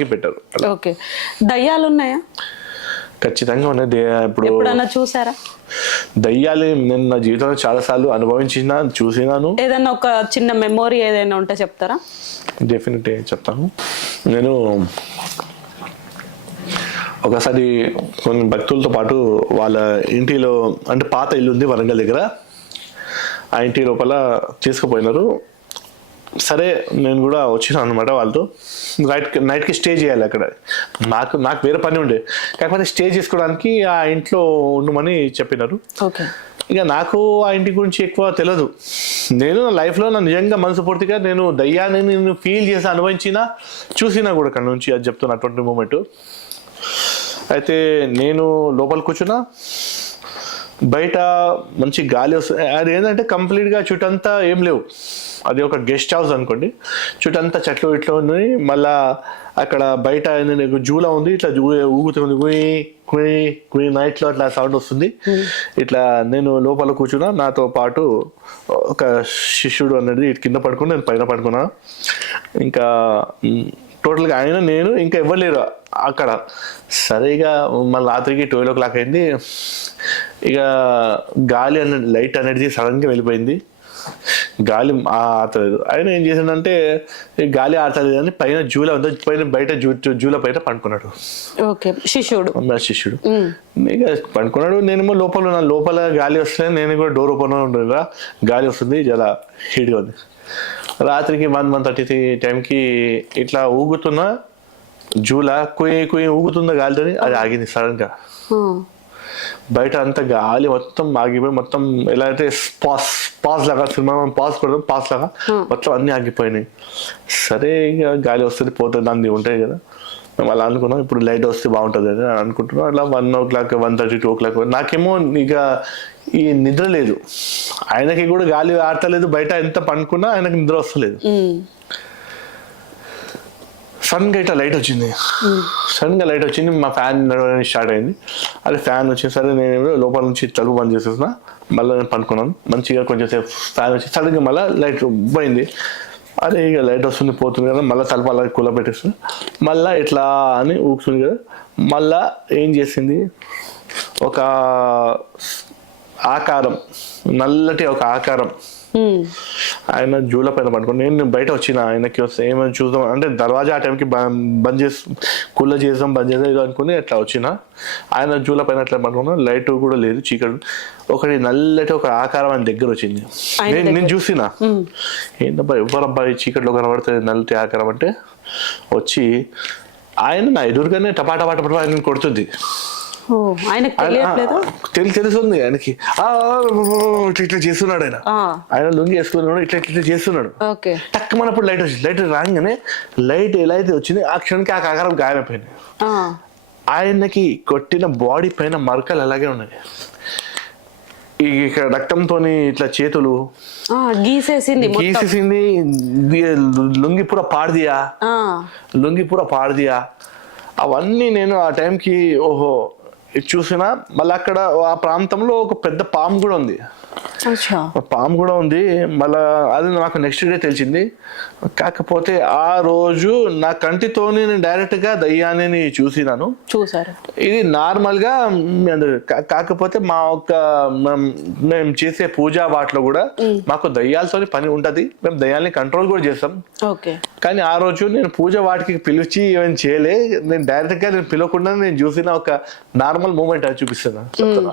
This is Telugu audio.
లోపలికి పెట్టారు. ఓకే. దయ్యాలు ఉన్నాయా ఖచ్చితంగా ఉన్నాయి. ఇప్పుడు ఎప్పుడన్నా చూసారా? దయ్యాలు నేను నా జీవితంలో చాలా సార్లు అనుభవించిన చూసినాను. ఏదైనా ఒక చిన్న మెమొరీ ఏదైనా ఉంటే చెప్తారా? డెఫినెట్ చెప్తాను. నేను ఒకసారి కొన్ని భక్తులతో పాటు వాళ్ళ ఇంటిలో అంటే పాత ఇల్లు ఉంది వరంగల్ దగ్గర. ఆ ఇంటి లోపల తీసుకుపోయినారు. సరే నేను కూడా వచ్చిన అనమాట వాళ్ళతో. నైట్ నైట్కి స్టే చేయాలి అక్కడ. నాకు నాకు వేరే పని ఉండే. కాకపోతే స్టే చేసుకోవడానికి ఆ ఇంట్లో ఉండమని చెప్పినారు. ఓకే. ఇక నాకు ఆ ఇంటి గురించి ఎక్కువ తెలియదు నేను నా లైఫ్లో నా నిజంగా మనసుపూర్తిగా నేను దయ్యాన్ని నేను ఫీల్ చేసి అనుభవించినా చూసినా కూడా అక్కడ నుంచి అది చెప్తున్నా అటువంటి మూమెంట్ అయితే నేను లోపల కూర్చున్నా. బయట మంచి గాలి వస్తుంది అది ఏంటంటే కంప్లీట్గా చుట్టంతా ఏం లేవు. అది ఒక గెస్ట్ హౌస్ అనుకోండి. చుట్టంతా చెట్లు ఇట్లా ఉన్నాయి. మళ్ళా అక్కడ బయట ఏంటంటే జూలా ఉంది. ఇట్లా ఊగుతుంది గుయి గుయి గుయి నైట్లో అట్లా సౌండ్ వస్తుంది. ఇట్లా నేను లోపల కూర్చున్నా. నాతో పాటు ఒక శిష్యుడు అనేది ఇటు కింద పడుకుని నేను పైన పడుకున్నా. ఇంకా టోటల్గా ఆయన నేను ఇంకా ఇవ్వలేరు అక్కడ. సరిగా మళ్ళీ రాత్రికి ట్వెల్వ్ ఓ క్లాక్ అయింది. ఇక గాలి అనేది లైట్ అనేది సడన్గా వెళ్ళిపోయింది. గాలి ఆడతలేదు. ఆయన ఏం చేసిందంటే గాలి ఆడతలేదు అని పైన జూల ఉంది పైన బయట జూ జూల బయట పండుకున్నాడు. ఓకే శిష్యుడు. శిష్యుడు. ఇక పండుకున్నాడు. నేనేమో లోపల లోపల గాలి వస్తే నేను కూడా డోర్ ఓపెన్ ఉండగా గాలి వస్తుంది చాలా హీట్గా ఉంది. రాత్రికి వన్ వన్ థర్టీ టైంకి ఇట్లా ఊగుతున్న జూల కుయ్యి కుయ్యి ఊగుతున్న గాలితోని అది ఆగింది సడన్గా బయట అంతా గాలి మొత్తం ఆగిపోయి మొత్తం ఎలా అయితే పాస్ పాస్ లాగా సినిమా పాస్ కొడదాం పాస్ లాగా మొత్తం అన్ని ఆగిపోయినాయి. సరే ఇక గాలి వస్తుంది పోతుంది దాన్ని ఉంటాయి కదా. మేము అలా అనుకున్నాం ఇప్పుడు లైట్ వస్తే బాగుంటుంది అని అనుకుంటున్నాం. అలా one o'clock one thirty two o'clock నాకేమో ఇక ఈ నిద్ర లేదు. ఆయనకి కూడా గాలి ఆడతలేదు బయట ఎంత పండుకున్నా ఆయనకి నిద్ర వస్తలేదు. సడన్గా ఇట్లా లైట్ వచ్చింది. సడన్గా లైట్ వచ్చింది మా ఫ్యాన్ నడవడానికి స్టార్ట్ అయింది. అదే ఫ్యాన్ వచ్చింది సరే నేను లోపల నుంచి తలుపు బంద్ చేసేసిన. మళ్ళీ నేను పనుకున్నాను మంచిగా కొంచెం సేపు ఫ్యాన్ వచ్చి సడన్గా మళ్ళీ లైట్ పోయింది అదే ఇక లైట్ వస్తుంది పోతుంది కదా మళ్ళీ తలుపు అలా కూల పెట్టేస్తుంది మళ్ళీ ఇట్లా అని ఊగుతుంది కదా. మళ్ళా ఏం చేసింది? ఒక ఆకారం నల్లటి ఒక ఆకారం ఆయన జూల పైన పడుకుని నేను బయట వచ్చిన ఆయనకి వస్తే ఏమైనా చూద్దాం అంటే దర్వాజా ఆ టైంకి బంద్ చేసి కుల్ల చేద్దాం బంద్ చేద్దాం అనుకుని అట్లా వచ్చిన. ఆయన జూల పైన అట్లా పడుకున్నా లైట్ కూడా లేదు చీకటి. ఒకటి నల్లటి ఒక ఆకారం ఆయన దగ్గర వచ్చింది. నేను నేను చూసిన. ఏంటబ్బా ఎవరబ్బా ఈ చీకట్లో కనబడుతుంది నల్లటి ఆకారం అంటే? వచ్చి ఆయన నా ఎదురుగానే టపా టపా టపా టపా ఆయన కొడుతుంది. ఆయనకు తెలియట్లేదు? తెలి తెలుస్తుంది ఆయనకి. ఇట్లా ఇట్లా చేస్తున్నాడు ఆయన. ఆయన లుంగి వేసుకున్నాడు ఇట్లా ఇట్లా చేస్తున్నాడు. టక్ మనప్పుడు లైట్ వచ్చింది. లైట్ రాగానే లైట్ ఎలా అయితే వచ్చింది ఆ క్షణానికి ఆ ఆకారం గాయమైపోయింది. ఆయనకి కొట్టిన బాడీ పైన మరకలు అలాగే ఉన్నాయి. ఈ ఇక్కడ రక్తంతో ఇట్లా చేతులు గీసేసింది గీసేసింది లుంగి పూర పాడదియా? లుంగి పూర పాడదియా? అవన్నీ నేను ఆ టైంకి ఓహో ఇది చూసినా మళ్ళీ అక్కడ ఆ ప్రాంతంలో ఒక పెద్ద పాము కూడా ఉంది. పాము కూడా ఉంది. మళ్ళా అది నాకు నెక్స్ట్ డే తెలిసింది. కాకపోతే ఆ రోజు నా కంటితోని నేను డైరెక్ట్గా దయ్యాన్ని చూసినాను. చూసారు ఇది నార్మల్గా కాకపోతే మా ఒక మం- మేము చేసే పూజా వాటిలో కూడా మాకు దయ్యాలతో పని ఉంటది. మేము దయ్యాల్ని కంట్రోల్ కూడా చేస్తాం. ఓకే. కానీ ఆ రోజు నేను పూజ వాటికి పిలిచి ఏమైనా చేయలే. నేను డైరెక్ట్గా నేను పిలవకుండా నేను చూసిన ఒక నార్మల్ మూమెంట్ అది చూపిస్తున్నా.